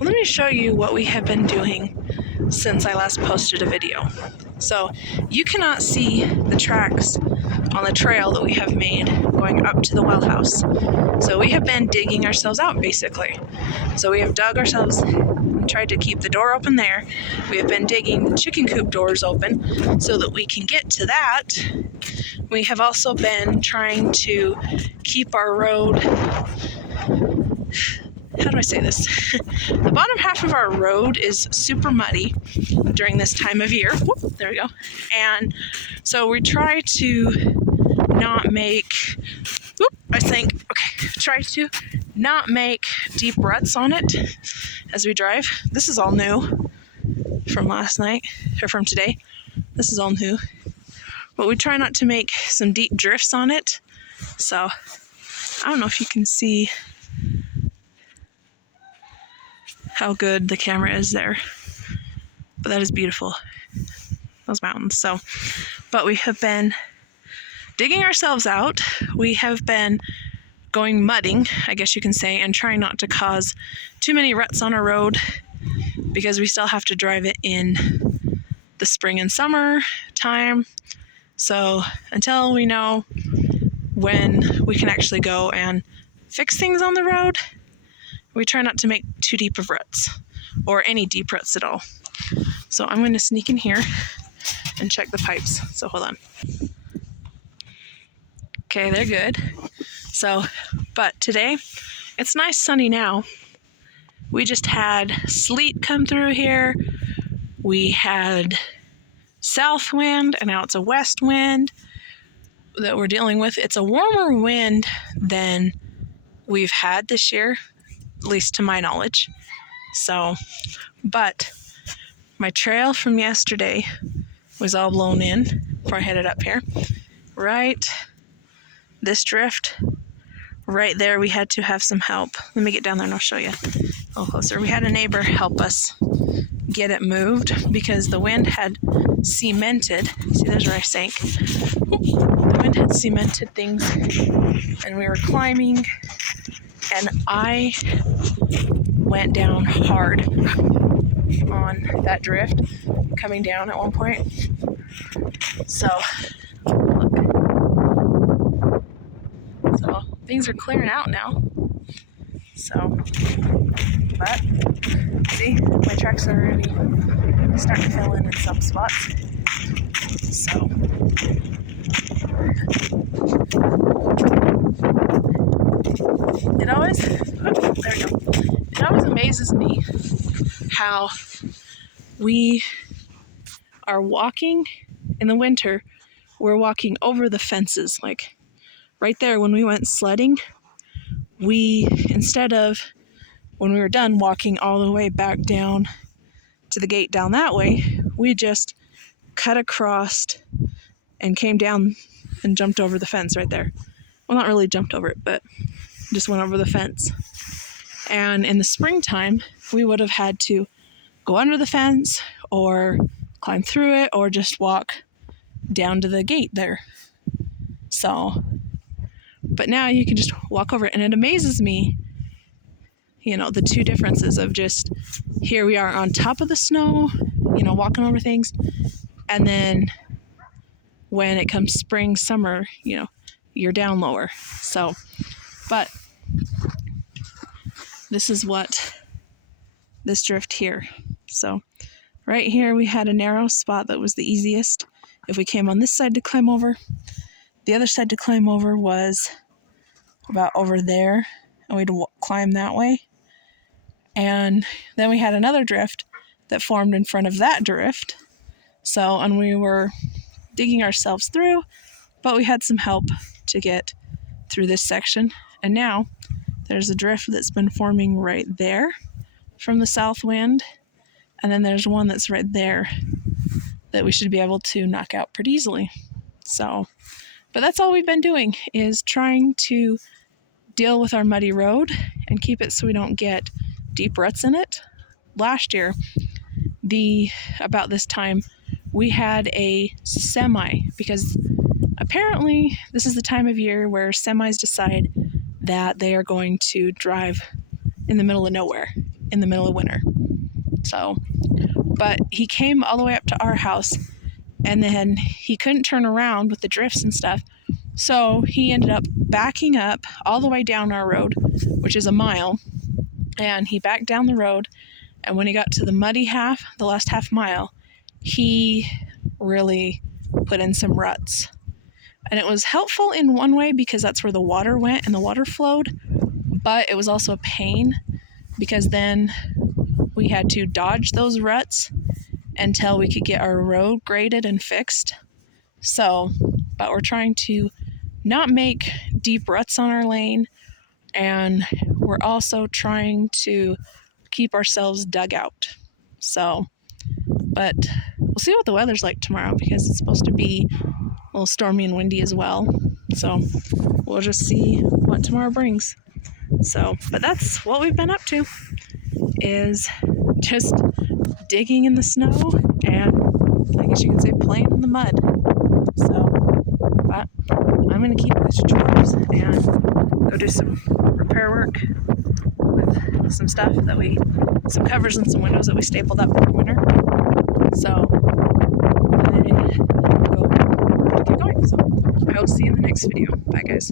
Let me show you what we have been doing since I last posted a video. So you cannot see the tracks on the trail that we have made going up to the well house. So we have been digging ourselves out basically. So we have dug ourselves and tried to keep the door open there. We have been digging the chicken coop doors open so that we can get to that. We have also been trying to keep our road, how do I say this? The bottom half of our road is super muddy during this time of year. Whoop, there we go. And so we try to not make, try to not make deep ruts on it as we drive. This is all new from last night, or from today. This is all new. But we try not to make some deep drifts on it. So I don't know if you can see how good the camera is there, but that is beautiful, those mountains. So, but we have been digging ourselves out. We have been going mudding, I guess you can say, and trying not to cause too many ruts on our road because we still have to drive it in the spring and summer time. So until we know when we can actually go and fix things on the road, we try not to make too deep of ruts, or any deep ruts at all. So I'm going to sneak in here and check the pipes. So hold on. Okay, they're good. So, but today, it's nice sunny now. We just had sleet come through here. We had south wind, and now it's a west wind that we're dealing with. It's a warmer wind than we've had this year, at least to my knowledge. So, but my trail from yesterday was all blown in before I headed up here. Right, this drift, right there, we had to have some help. Let me get down there and I'll show you a little closer. We had a neighbor help us get it moved because the wind had cemented. See, there's where I sank. The wind had cemented things, and we were climbing, and I went down hard on that drift coming down at one point. So look. So things are clearing out now. So, but see, my tracks are already starting to fill in some spots. So it always, there we go. It always amazes me how we are walking in the winter. We're walking over the fences, like right there when we went sledding. We, instead of, when we were done walking all the way back down to the gate down that way, we just cut across and came down and jumped over the fence right there. Well, not really jumped over it, but just went over the fence. And in the springtime, we would have had to go under the fence or climb through it or just walk down to the gate there. So, but now you can just walk over it, and it amazes me, you know, the two differences of just here we are on top of the snow, you know, walking over things, and then when it comes spring, summer, you know, you're down lower. So, but this is what this drift here. So right here we had a narrow spot that was the easiest. If we came on this side to climb over, the other side to climb over was about over there, and we'd climb that way. And then we had another drift that formed in front of that drift. So, and we were digging ourselves through, but we had some help to get through this section. And now there's a drift that's been forming right there from the south wind. And then there's one that's right there that we should be able to knock out pretty easily. So, but that's all we've been doing, is trying to deal with our muddy road and keep it so we don't get deep ruts in it. Last year, about this time, we had a semi, because apparently this is the time of year where semis decide that they are going to drive in the middle of nowhere, in the middle of winter. So, but he came all the way up to our house, and then he couldn't turn around with the drifts and stuff. So he ended up backing up all the way down our road, which is a mile, and he backed down the road. And when he got to the muddy half, the last half mile, he really put in some ruts. And it was helpful in one way because that's where the water went and the water flowed, but it was also a pain because then we had to dodge those ruts until we could get our road graded and fixed. So, but we're trying to not make deep ruts on our lane, and we're also trying to keep ourselves dug out. So, but we'll see what the weather's like tomorrow because it's supposed to be a little stormy and windy as well. So we'll just see what tomorrow brings. So, but that's what we've been up to, is just digging in the snow and I guess you can say playing in the mud. So, but I'm going to keep with chores and go do some repair work with some stuff some covers and some windows that we stapled up for winter. So, I go get going. So, I will see you in the next video. Bye, guys.